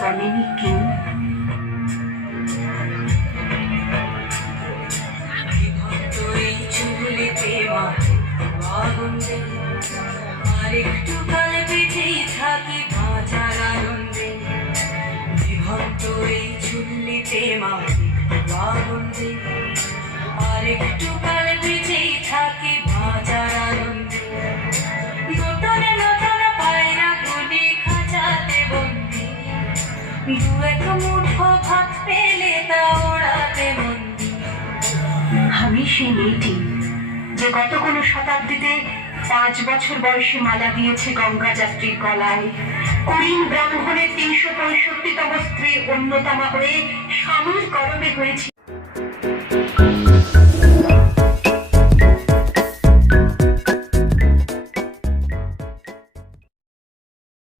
বলেনি কেউ। আরেকটু কাল বেঁচেই থাকি বাঁচার আনন্দে, বিভক্ত এই চুল্লিতে মাটির আগুনে। আরেকটু কাল বেঁচেই থাকি বাঁচার আনন্দে, নতুন নতুন পায়রা গুলি খাঁচাতে বন্দি, দু এক মুঠো ভাত পেলে তা ওড়াতে বন্দি। আমি সেই মেয়েটি যে গত কোনো শতাব্দীতে 5 বছর বয়সে মালা দিয়েছে গঙ্গা যাত্রীর গলায়, কুলীন ব্রাহ্মণের 365তম স্ত্রীর অন্যতমা হয়ে স্বামীর গরমে হয়েছি